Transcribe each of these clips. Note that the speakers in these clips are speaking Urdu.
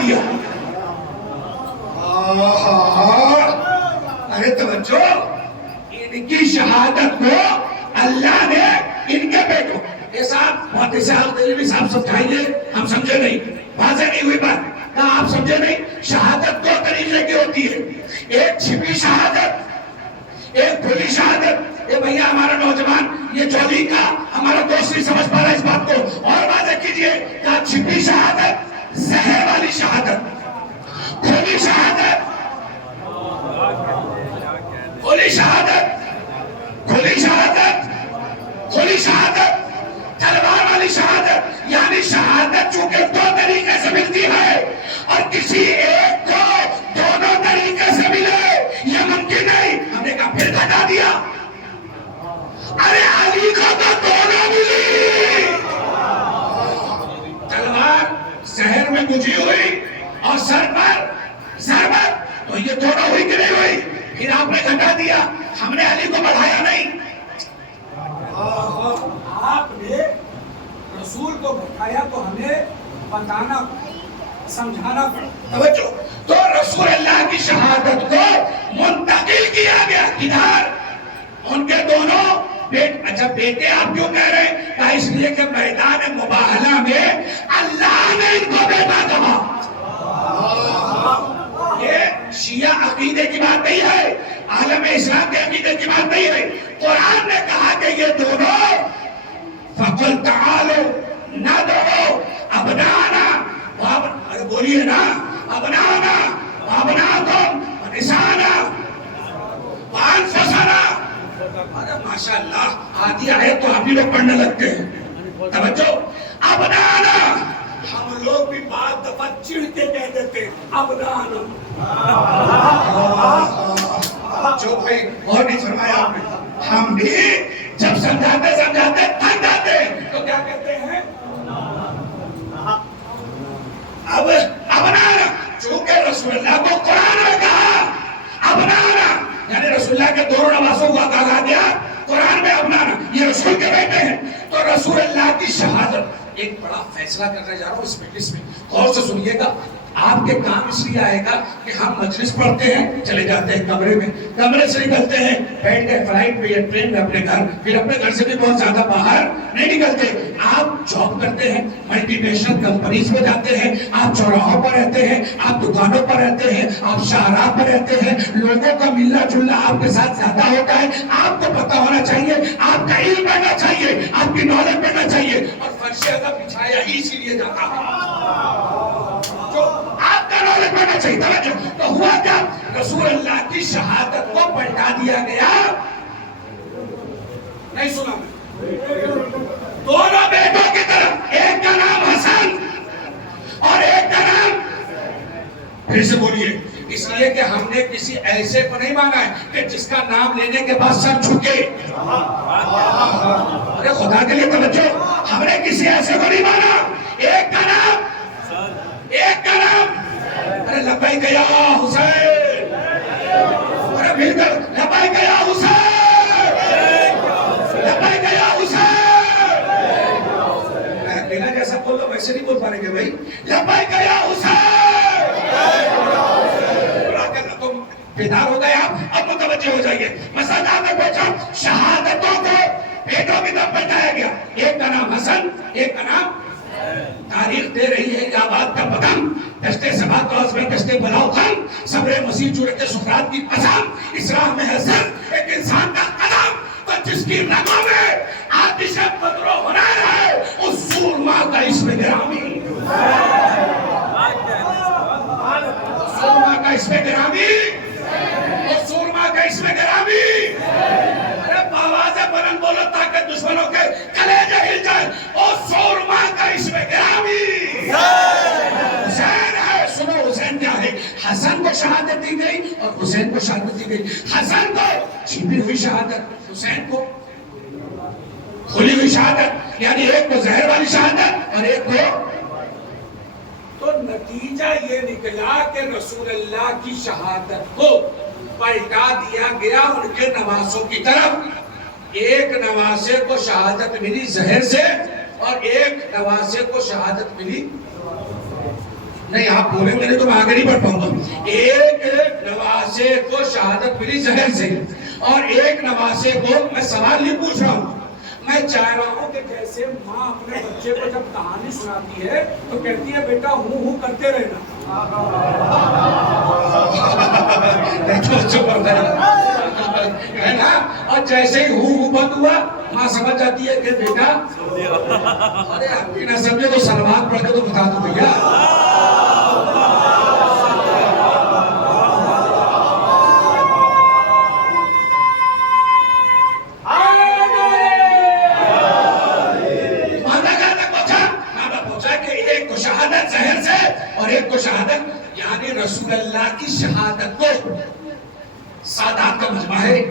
دیا. ارے توجہ، ان کی شہادت کو اللہ نے ان کے بیٹوں صاحب محدث صاحب دلوی صاحب سمجھائیے، ہم سمجھے نہیں، واضح نہیں ہوئی بات، کہا آپ سمجھے نہیں. شہادت دو طریقے کی ہوتی ہے، ایک چھپی شہادت، ایک کھلی شہادت. اے بھیا ہمارا نوجوان یہ چولی کا ہمارا دوست نہیں سمجھ پا رہا اس بات کو، اور واضح کیجئے. کہا چھپی شہادت زہر والی شہادت، کھلی شہادت، کھلی شہادت، کھلی شہادت، کھلی شہادت، تلوار والی شہادت. یعنی شہادت چونکہ دو طریقے سے ملتی ہے اور کسی ایک کو دونوں طریقے سے ملے یہ ممکن نہیں. ہم نے کہا پھر گھٹا دیا. ارے علی کو تو دونوں ملی، تلوار زہر میں گجی ہوئی اور سر پر ضربت، تو یہ دونوں ہوئی کہ نہیں ہوئی؟ پھر آپ نے گھٹا دیا، ہم نے علی کو بڑھایا نہیں. آپ نے رسول کو بتایا تو ہمیں بتانا سمجھانا پڑا. توجہ، تو رسول اللہ کی شہادت کو منتقل کیا گیا کدھر؟ ان کے دونوں اچھا بیٹے آپ کیوں کہہ رہے ہیں؟ کہا اس لیے کہ میدان مباہلہ میں اللہ نے ان کو بیٹا کہا. یہ شیعہ عقیدے کی بات نہیں ہے، عالم اسلام کے عقیدے کی بات نہیں ہے. قرآن نے کہا کہ یہ دونوں فَقُلْ تَعَالُوا نَدْعُوا أَبْنَاءَنَا، ارے بولیے نا، أَبْنَاءَنَا وَأَبْنَاءَكُمْ وَنِسَاءَنَا وَأَنفُسَنَا. ارے ماشاءاللہ آدھی آیت تو آپ ہی لوگ پڑھنے لگتے ہیں. توجہ، أَبْنَاءَنَا، ہم لوگ بھی بعض دفعہ چڑھ کے کہہ دیتے أَبْنَاءَنَا. جو بھائی اور نہیں فرمایا آپ نے، ہم بھی جب سمجھاتے سمجھاتے تھک جاتے ہیں تو کیا کہتے ہیں؟ اب ابنانا، چونکہ رسول اللہ کو قرآن میں کہا ابنانا، یعنی رسول اللہ کے دونوں نواسوں کو کہا گیا قرآن میں ابنانا، یہ رسول کے بیٹے ہیں. تو رسول اللہ کی شہادت، ایک بڑا فیصلہ کرنے جا رہا ہوں اس مجلس میں، غور سے سنیے گا. آپ کے کام اس لیے آئے گا کہ ہم مجلس پڑھتے ہیں، چلے جاتے ہیں کمرے میں، کمرے سے نکلتے ہیں بیٹھ کے فلائٹ پہ یا ٹرین میں اپنے گھر، پھر اپنے گھر سے بھی بہت زیادہ باہر نہیں نکلتے. آپ جاب کرتے ہیں، ملٹی نیشنل کمپنیز میں جاتے ہیں، آپ چوراہوں پر رہتے ہیں، آپ دکانوں پر رہتے ہیں، آپ شاہراہ پر رہتے ہیں، لوگوں کا ملنا جلنا آپ کے ساتھ زیادہ ہوتا ہے. آپ کو پتہ ہونا چاہیے، آپ کا علم بڑھنا چاہیے، آپ کی نالج بڑھنا چاہیے. اور فرشے کا بچھایا ہی اسی لیے جاتا ہے جو آپ کا نالج بڑھنا چاہیے. توجہ، تو ہوا کیا؟ رسول اللہ کی شہادت کو پلٹا دیا گیا. نہیں سنا میں؟ دونوں بیٹوں کی طرف، ایک کا نام حسن اور ایک کا نام، پھر سے بولیے، اس لیے کہ ہم نے کسی ایسے کو نہیں مانا ہے کہ جس کا نام لینے کے بعد سر جھکے. ارے خدا کے لیے توجہ، ہم نے کسی ایسے کو نہیں مانا. ایک کا نام، ایک کا نام، ارے لبیک یا حسین، ارے مل کر لبیک یا حسین، لبیک یا حسین. میرا جیسا بول رہا ویسے نہیں بول پا رہے گے بھائی. لبیک یا حسین، تم بیدار ہو گئے آپ، اب متوجہ ہو جائیے. مسئلہ میں پوچھا، شہادتوں کو بیٹوں کی طرف بتایا گیا. ایک کا نام حسن، ایک کا نام، تاریخ دے رہی ہے کہ آباد کا پتنگ، دشتے سبات تو عزم دشتے بلاؤ خم، صبر مسیح جورت سکرات کی قسم، اس راہ میں ہے سر ایک انسان کا قدم. تو جس کی رگوں میں آتش بدر و ہنر ہے، اس سورما کا اسم گرامی، سورما کا اسم گرامی، اس سورما کا اسم گرامی. ارے آواز بلند بولو تاکہ دشمنوں کے کلیجے ہل جائے. اس سورما کا اسم گرامی حسین ہے. سنو حسین کیا ہے؟ حسن کو شہادت دی گئی اور حسین کو شہادت دی گئی. حسن کو چھپی ہوئی شہادت، حسین کو کھلی ہوئی شہادت. یعنی ایک کو زہر والی شہادت اور ایک کو. تو نتیجہ یہ نکلا کہ رسول اللہ کی شہادت کو پلٹا دیا گیا ان کے نواسوں کی طرف. ایک نواسے کو شہادت ملی زہر سے اور ایک نواسے کو شہادت ملی. نہیں آپ بولیں گے نہیں تو میں آگے نہیں بڑھ پاؤں گا. ایک نواسے کو شہادت ملی زہر سے اور ایک نواسے کو میں سوال نہیں پوچھ رہا ہوں, میں چاہ رہا ہوں کہ جیسے ماں اپنے بچے کو جب کہانی سناتی ہے تو کہتی ہے بیٹا ہوں کرتے رہنا. ہے نا, اور جیسے ہی ہوں بند ہوا ماں سمجھ جاتی ہے کہ بیٹا ارے آپ بھی نہ سمجھے تو سلمان پڑھ کے تو بتا دو بھیا. زہر سے اور ایک کو شہادت, یعنی رسول اللہ کی شہادت کو سادات کا مجمع ہے.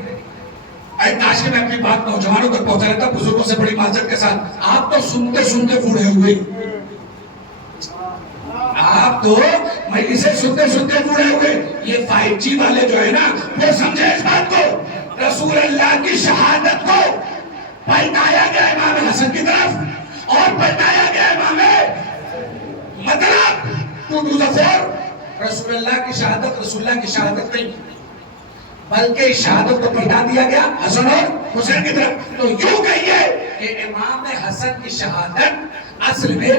کاش کہ میں اپنی بات نوجوانوں تک پہنچا لیتا, بزرگوں سے بڑی معذرت کے ساتھ. آپ تو سنتے سنتے بوڑھے ہوئے, آپ تو مجلسیں سنتے سنتے بوڑھے ہوئے. یہ 5G والے جو ہے نا وہ سمجھے اس بات کو, رسول اللہ کی شہادت کو پلٹایا گیا امام حسن کی طرف اور پلٹایا گیا امام, مطلب ٹو ڈو دا فور, رسول اللہ کی شہادت رسول اللہ کی شہادت نہیں بلکہ شہادت کو پلٹا دیا گیا حسن اور حسین کی طرف. تو یوں کہیے کہ امام حسن کی شہادت اصل میں,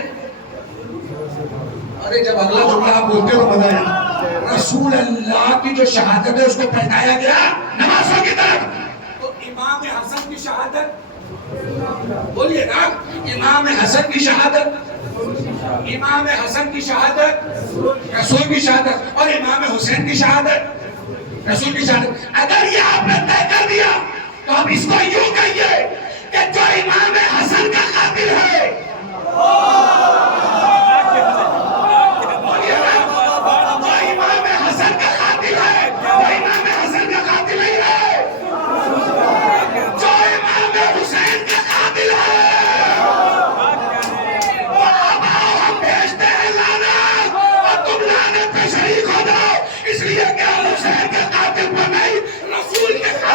ارے جب اگلا جملہ آپ بولتے ہو مزہ ہے, رسول اللہ کی جو شہادت ہے اس کو پلٹایا گیا نمازوں کی طرف. تو امام حسن کی شہادت بولیے نا, امام حسن کی شہادت, امام حسن کی شہادت رسول کی شہادت, اور امام حسین کی شہادت رسول کی شہادت. اگر یہ آپ نے طے کر دیا تو اب اس کو یوں کہیے کہ جو امام حسن کا قاتل ہے جو امام حسن کا قاتل ہے وہ امام حسن کا قاتل نہیں ہے, جو امام حسین کا قاتل ہے اس لیے کہ حسین کے قاتل پر نہیں رسول کے قاتل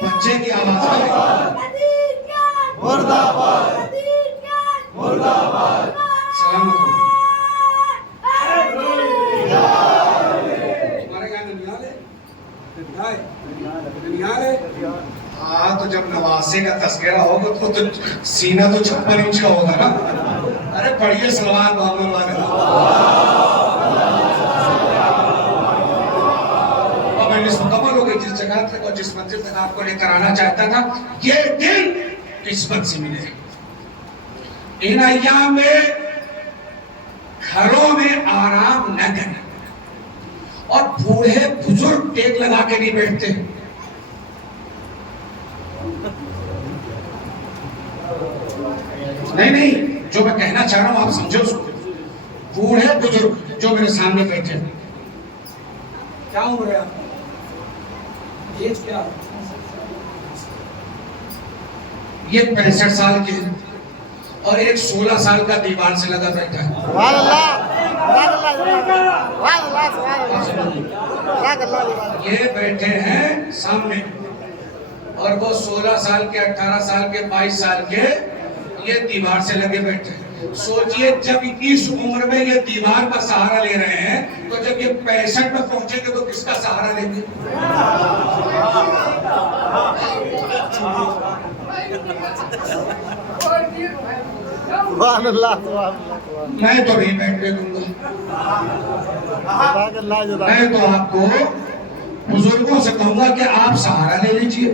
بچے کی آواز ہاں, تو جب نواسے کا تذکرہ ہوگا تو سینہ تو 56 انچ کا ہوگا نا. ارے پڑھیے سلمان محمد والے. اور میں مکمل ہو گئی جس جگہ تک اور جس منزل تک آپ کو لے کر آنا چاہتا تھا. یہ دن قسمت سے ملے. ان ایام میں گھروں میں آرام نہ کریں اور بوڑھے بزرگ ٹیک لگا کے نہیں بیٹھتے. نہیں, جو میں کہنا چاہ رہا ہوں آپ سمجھو اس کو. بوڑھے بزرگ جو میرے سامنے بیٹھے ہیں, کیا عمر ہے آپ کی؟ ایج کیا؟ یہ 65 سال کے ہیں اور ایک 16 سال کا دیوار سے لگا بیٹھا ہے. یہ بیٹھے ہیں سامنے اور وہ 16 سال کے 18 سال کے 22 سال کے یہ دیوار سے لگے بیٹھے ہیں. سوچئے جب اس عمر میں یہ دیوار کا سہارا لے رہے ہیں تو جب یہ 65 میں پہنچیں گے تو کس کا سہارا لیں گے؟ میں تو نہیں بیٹھنے دوں گا. میں تو آپ کو بزرگوں سے کہوں گا کہ آپ سہارا لے لیجئے,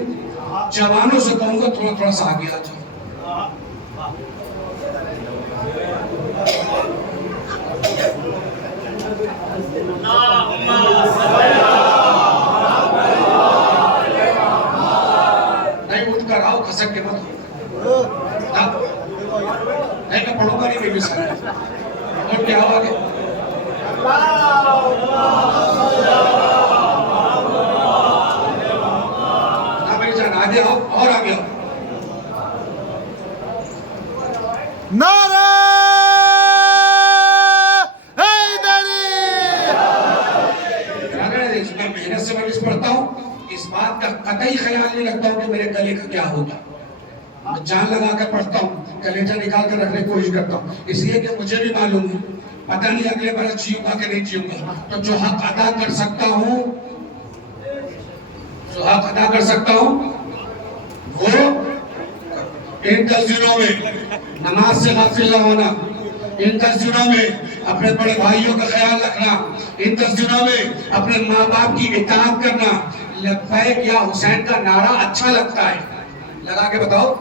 جوانوں سے کہوں گا تھوڑا تھوڑا سا آگے آ جاؤ. کر آؤ، کھسک کے مت ہو. نہیں میں پڑھوں گا نہیں بیبی سر. اور کیا ہو آگے؟ ہاں میری جان آگے آؤ اور آگے آؤ. نعرہ حیدری. میں محنت سے مجلس پڑھتا ہوں، اس بات کا قطعی خیال نہیں رکھتا ہوں کہ میرے گلے کا کیا ہوگا. میں جان لگا کر پڑھتا ہوں، کلیجہ نکال کر رکھنے کی کوشش کرتا ہوں، اس لیے کہ مجھے بھی معلوم ہے پتہ نہیں اگلے برس جیوں گا کہ نہیں جیوں گا. تو جو حق ادا کر سکتا ہوں، جو حق ادا کر سکتا ہوں وہ ان 10 دنوں میں نماز سے غافل نہ ہونا، ان 10 دنوں میں اپنے بڑے بھائیوں کا خیال رکھنا، ان 10 دنوں میں اپنے ماں باپ کی اطاعت کرنا. لبیک یا حسین کا نعرہ اچھا لگتا ہے، لگا کے بتاؤ.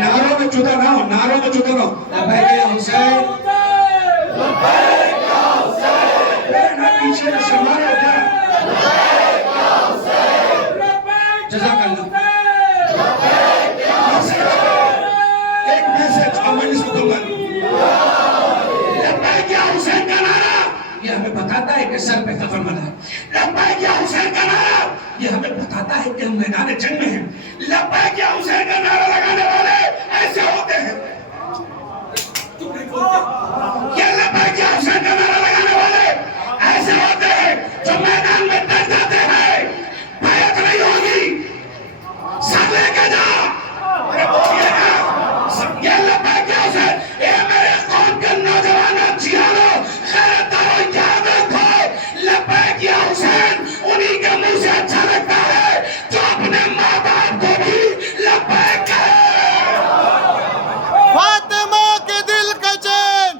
نعروں میں جدا نہ ہو، نعروں میں جدا نہ ہو. لبیک یا حسین، پیچھے شمار ہو گیا. جزاک اللہ. ایک میسج مجلس مکمل. لبیک یا حسین کا نعرہ یہ ہمیں بتاتا ہے کہ سر پہ کفن بنا ہے. لبیک یا حسین کا نعرہ یہ ہمیں بتاتا ہے کہ ہم میدان جنگ میں ہیں. لبیک یا حسین کا نعرہ لگانے والے ایسے ہوتے ہیں. یہ لبیک یا حسین کا نعرہ لگانے والے ایسے ہوتے ہیں جو میدان میں ڈر جاتے ہیں. بیعت نہیں ہوگی، سب لے کے جا. یہ لبیک یا حسین، یہ میرے قوم کے نوجوانوں، جیانوں، خیرتاروں، یاد رکھو لبیک یا حسین انہی کے منہ سے اچھا لگتا ہے جو اپنے ماں باپ کو بھی لبیک کہے. فاطمہ کے دل کا چین،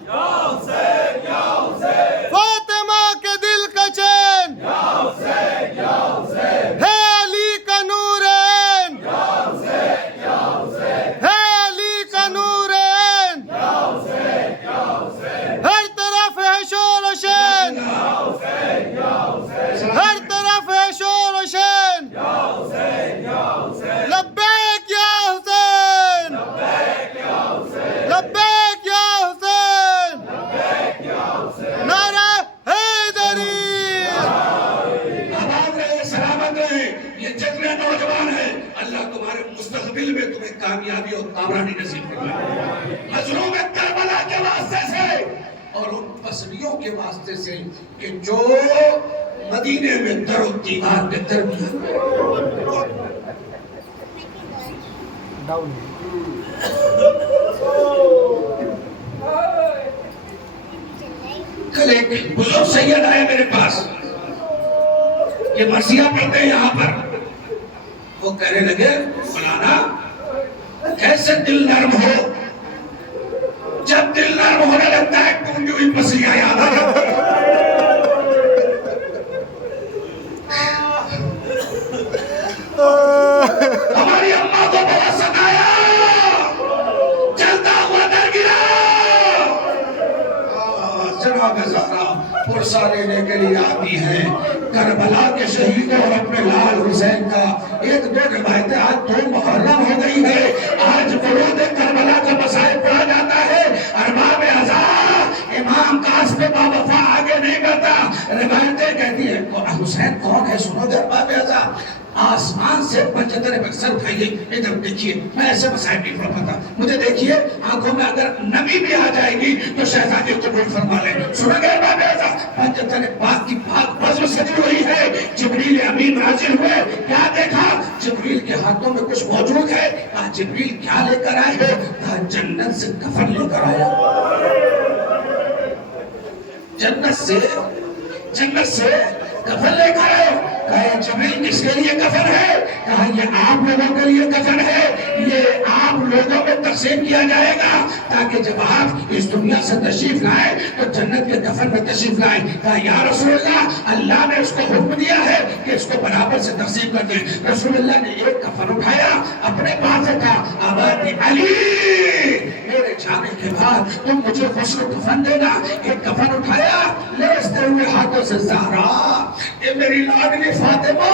فاطمہ کے دل کا چین، ہے علی کا نورین، ہے علی کا نورین. ہر طرف ہے شور و شین، ہر طرف ہے شور و شین. لبیک یا حسین، لبیک یا حسین، نعرہ حیدری. آباد رہے، سلامت رہے. یہ جتنے نوجوان ہیں اللہ تمہارے مستقبل میں تمہیں کامیابی اور کامرانی نصیب کرے. مظلوم کربلا کے واسطے سے اور ان پسلیوں کے واسطے سے کہ جو مدینے میں در و دیوار کے درمیان کل ایک بزرگ سید آئے میرے پاس، یہ مرثیہ پڑھتے ہیں یہاں پر. وہ کہنے لگے مولانا کیسے دل نرم ہو. جب دل نرم ہونے لگتا ہے ٹوٹی ہوئی پسلیاں یاد آ جاتی ہیں. ہماری اماں کو بہت ستایا، چلتا ہوا در گرا. جناب زہرا پرسہ لینے کے لیے آتی ہے کربلا کے شہیدوں اور اپنے لال حسین کا. ایک دو روایتیں آج 2 محرم ہو گئی ہے، آج ورود کربلا کا مسائل پڑھا جاتا ہے. ارباب ازاں امام قاسم با وفا آگے نہیں کرتا. روایتیں کہتی ہیں حسین کون ہے سنو گے ارباب ازاں. آسمان سے پنجتر پر سر اٹھائیے، ادھر دیکھیے. میں ایسے مسائل نہیں پڑھ پاتا، مجھے دیکھیے آنکھوں میں اگر نمی بھی آ جائے گی تو شہزادی قبول فرما لیں. سنو گے ارباب ازاں پنجتر پاک کی پاک بزم سجی ہوئی ہے. جبریل امین نازل ہوئے، کیا دیکھا؟ جبریل کے ہاتھوں میں کچھ موجود ہے. کہا جبریل کیا لے کر آئے ہو؟ کہا جنت سے کفن لے کر آیا. جنت سے کفن لے کر آئے. کہا جبریل کس کے لیے کفن ہے؟ کہا یہ آپ لوگوں کے لیے کفن ہے، یہ آپ لوگوں میں تقسیم کیا جائے گا تاکہ جب آپ اس دنیا سے تشریف لائیں تو جنت کے کفن میں تشریف لائیں. کہا یا رسول اللہ، اللہ نے اس کو حکم دیا ہے کہ اس کو برابر سے تقسیم کر دیں. رسول اللہ نے ایک کفن اٹھایا، اپنے پاس سے کہا آباد علی میرے جانے کے بعد تم مجھے غسل و کفن دینا. ایک کفن اٹھایا، لرزتے ہوئے ہاتھوں سے زہرا، اے میری لاڈلی فاطمہ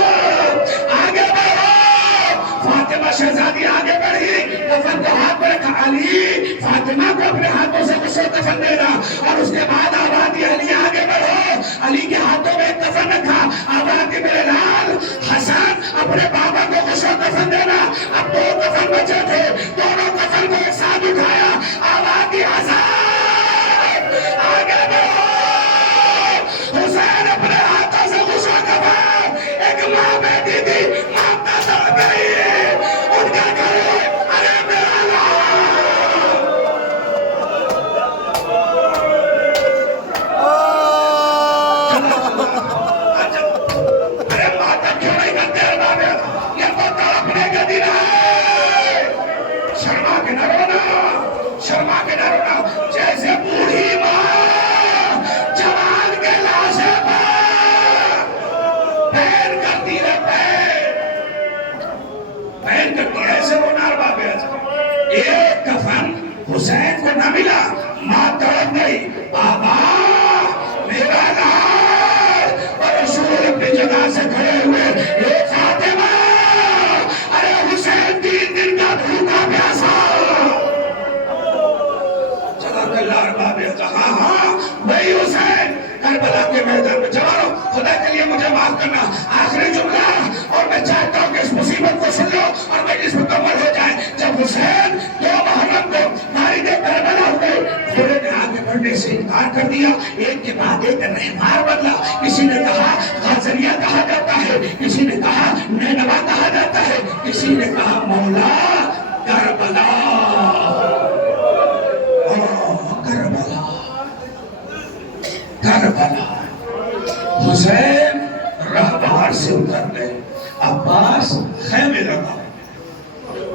علی فاطمہ کو اپنے ہاتھوں سے غسل کفن دینا، اور اس کے بعد آبادی علی آگے بڑھو، علی کے ہاتھوں میں ایک کفن رکھا، آبادی بلال حسن اپنے بابا کو غسل کفن دینا، اب 2 کفن بچے تھے، دونوں کفن کو ایک ساتھ اٹھایا، آبادی حسن آگے بڑھو، حسین اپنے ہاتھوں سے غسل کفن، ایک ماں بیٹی تھی، ماں تڑپ گئی، ان کا کرے ارے میرا ارے ماتم کیوں نہیں کرتے ہیں بابے؟ یہ تو تڑپنے کا دن ہے، شرما کے نہ رونا، شرما کے نہ رونا، جیسے بوڑھی ماں جوان کے لاشے پر پیر کرتی ہے، پیر کرتی ہے، ایسے رونا بابے۔ ایک کفن حسین کو نہ ملا، ماں تڑپ گئی، بابا میرا لال، اور رسول اپنی جگہ سے کھڑے ہوئے، اے فاطمہ، ارے حسین 3 دن کا بھوکا پیاسا، جواب اللہ بابے، ہاں ہاں وہی حسین کربلا کے میدان میں، جوانو خدا کے لیے مجھے معاف کرنا، آخری جملہ، اور میں چاہتا ہوں کہ اس مصیبت کو سن لو اور مجلس مکمل ہو جائے۔ جب حسین 2 محرم کو ماری دے کربلا ہوئے، گھوڑے نے آگے بڑھنے سے انکار کر دیا، ایک کے بعد ایک رہنمار بدلا، کسی نے کہا غازریہ کہا جاتا ہے، کسی نے کہا نینوا کہا جاتا ہے، کسی نے کہا مولا کربلا، کربلا، کربلا۔ حسین راہ بہار سے اتر گئے، عباس خیمے لگا،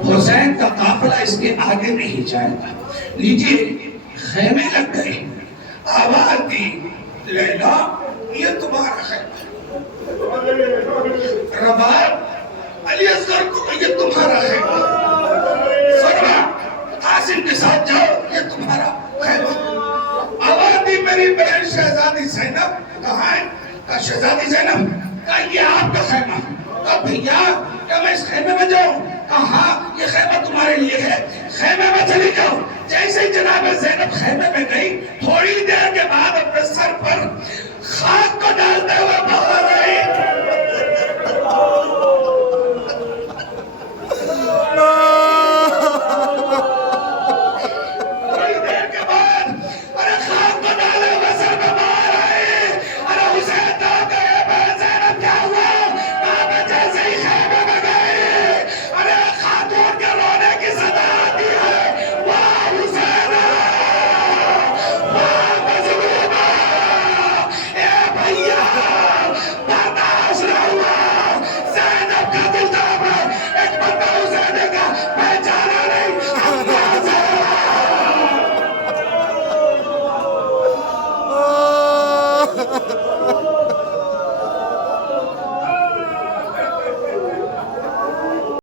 حسین کا قافلہ اس کے آگے نہیں جائے گا، لیجئے خیمے لگ گئے، آواز دی لیلا یہ تمہارا خیمہ، رباب علی اصغر کو یہ تمہارا خیمہ، فرما قاسم کے ساتھ جاؤ یہ تمہارا خیمہ، آواز دی میری بہن شہزادی زینب کہاں ہے؟ کہا شہزادی زینب، کہا یہ آپ کا خیمہ، کہا بھیا کیا میں اس خیمے میں جاؤں؟ کہا ہاں یہ خیمہ تمہارے لیے ہے، خیمے میں چلی جاؤ۔ جیسے جناب زینب خیمے میں گئی، تھوڑی دیر کے بعد اپنے سر پر خاک کو ڈالتے ہوئے باہر آئی،